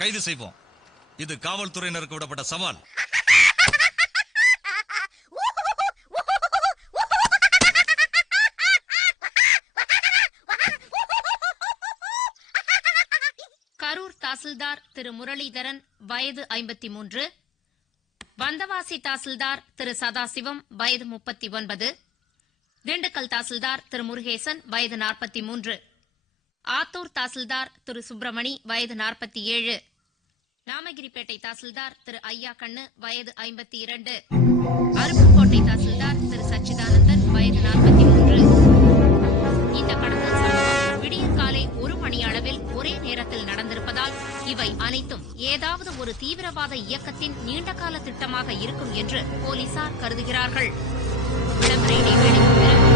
கைது செய்வோம். இது காவல்துறையினருக்கு விடப்பட்ட சவால். கரூர் தாசில்தார் திரு முரளிதரன் வயது 53, வந்தவாசி தாசில்தார் திரு சதாசிவம் வயது 39, திண்டுக்கல் தாசில்தார் திரு முருகேசன் வயது 43, ஆத்தூர் தாசில்தார் திரு சுப்பிரமணி வயது 47, நாமகிரிப்பேட்டை தாசில்தார் திரு ஐயா கண்ணு வயது 52, அருப்புக்கோட்டை தாசில்தார் திரு சச்சிதானந்தன் வயது 43. இந்த கடத்தல் சம்பவம் விடியற் காலை 1 மணி அளவில் ஒரே நேரத்தில் நடந்திருப்பதால் இவை அனைத்தும் ஏதாவது ஒரு தீவிரவாத இயக்கத்தின் நீண்டகால திட்டமாக இருக்கும் என்று போலீசார் கருதுகிறார்கள். விளம்பர இடைவேளைக்கு பிறகு